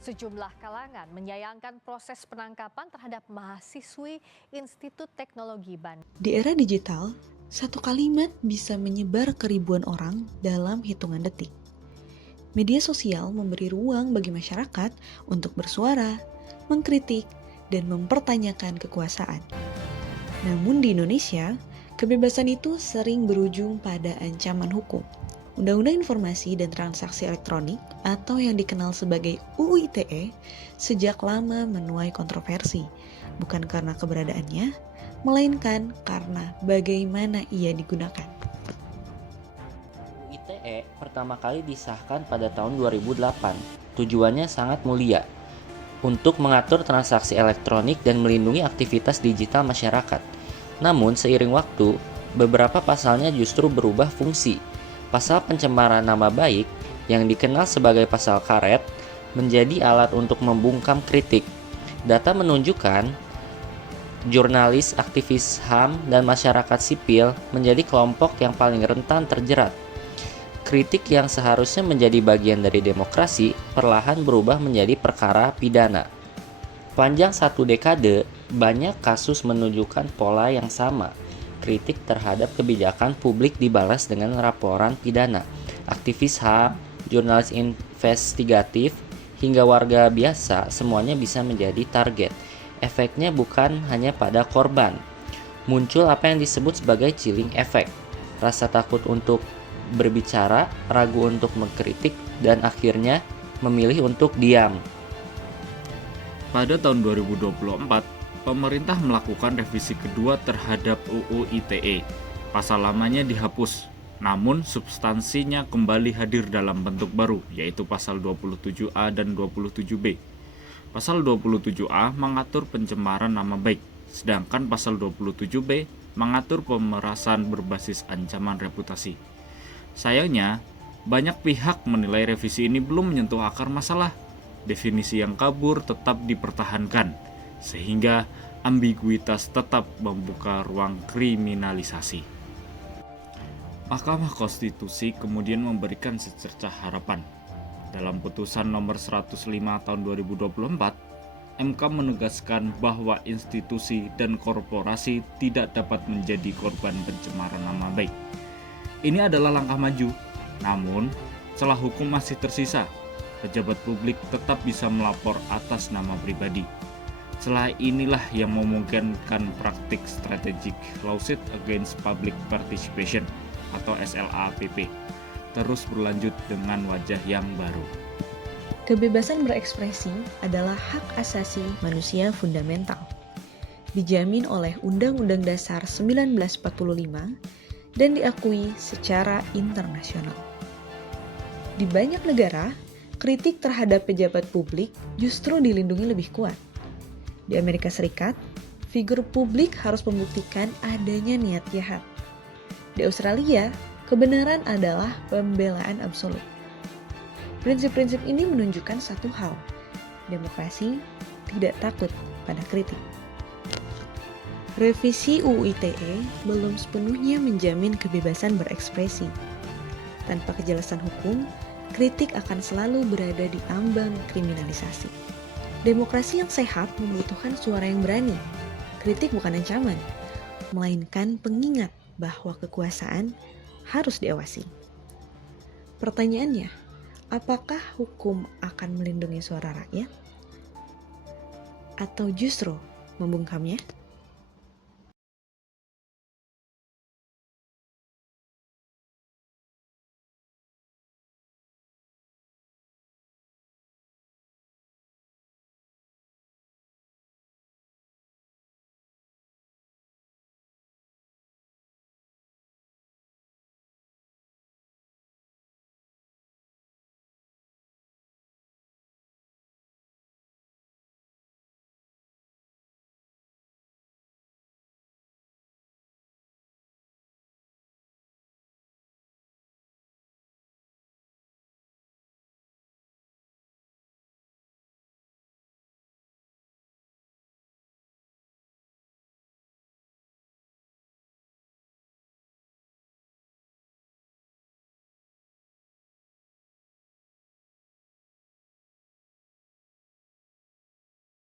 Sejumlah kalangan menyayangkan proses penangkapan terhadap mahasiswi Institut Teknologi Bandung. Di era digital, satu kalimat bisa menyebar ke ribuan orang dalam hitungan detik. Media sosial memberi ruang bagi masyarakat untuk bersuara, mengkritik, dan mempertanyakan kekuasaan. Namun di Indonesia, kebebasan itu sering berujung pada ancaman hukum. Undang-Undang Informasi dan Transaksi Elektronik atau yang dikenal sebagai UU ITE sejak lama menuai kontroversi, bukan karena keberadaannya, melainkan karena bagaimana ia digunakan. ITE pertama kali disahkan pada tahun 2008. Tujuannya sangat mulia, untuk mengatur transaksi elektronik dan melindungi aktivitas digital masyarakat. Namun seiring waktu, beberapa pasalnya justru berubah fungsi. Pasal pencemaran nama baik, yang dikenal sebagai pasal karet, menjadi alat untuk membungkam kritik. Data menunjukkan jurnalis, aktivis HAM, dan masyarakat sipil menjadi kelompok yang paling rentan terjerat. Kritik yang seharusnya menjadi bagian dari demokrasi perlahan berubah menjadi perkara pidana. Panjang satu dekade, banyak kasus menunjukkan pola yang sama. Kritik terhadap kebijakan publik dibalas dengan laporan pidana. Aktivis HAM, jurnalis investigatif, hingga warga biasa semuanya bisa menjadi target. Efeknya bukan hanya pada korban. Muncul apa yang disebut sebagai chilling effect. Rasa takut untuk berbicara, ragu untuk mengkritik, dan akhirnya memilih untuk diam. Pada tahun 2024, pemerintah melakukan revisi kedua terhadap UU ITE. Pasal lamanya dihapus, namun substansinya kembali hadir dalam bentuk baru, yaitu pasal 27A dan 27B. Pasal 27A mengatur pencemaran nama baik, sedangkan pasal 27B mengatur pemerasan berbasis ancaman reputasi. Sayangnya, banyak pihak menilai revisi ini belum menyentuh akar masalah. Definisi yang kabur tetap dipertahankan, sehingga ambiguitas tetap membuka ruang kriminalisasi. Mahkamah Konstitusi kemudian memberikan secercah harapan. Dalam putusan nomor 105 tahun 2024, MK menegaskan bahwa institusi dan korporasi tidak dapat menjadi korban pencemaran nama baik. Ini adalah langkah maju, namun celah hukum masih tersisa. Pejabat publik tetap bisa melapor atas nama pribadi. Celah inilah yang memungkinkan praktik strategic lawsuit against public participation atau SLAPP terus berlanjut dengan wajah yang baru. Kebebasan berekspresi adalah hak asasi manusia fundamental. Dijamin oleh Undang-Undang Dasar 1945 dan diakui secara internasional. Di banyak negara, kritik terhadap pejabat publik justru dilindungi lebih kuat. Di Amerika Serikat, figur publik harus membuktikan adanya niat jahat. Di Australia, kebenaran adalah pembelaan absolut. Prinsip-prinsip ini menunjukkan satu hal, demokrasi tidak takut pada kritik. Revisi UU ITE belum sepenuhnya menjamin kebebasan berekspresi. Tanpa kejelasan hukum, kritik akan selalu berada di ambang kriminalisasi. Demokrasi yang sehat membutuhkan suara yang berani. Kritik bukan ancaman, melainkan pengingat bahwa kekuasaan harus diawasi. Pertanyaannya, apakah hukum akan melindungi suara rakyat? Atau justru membungkamnya?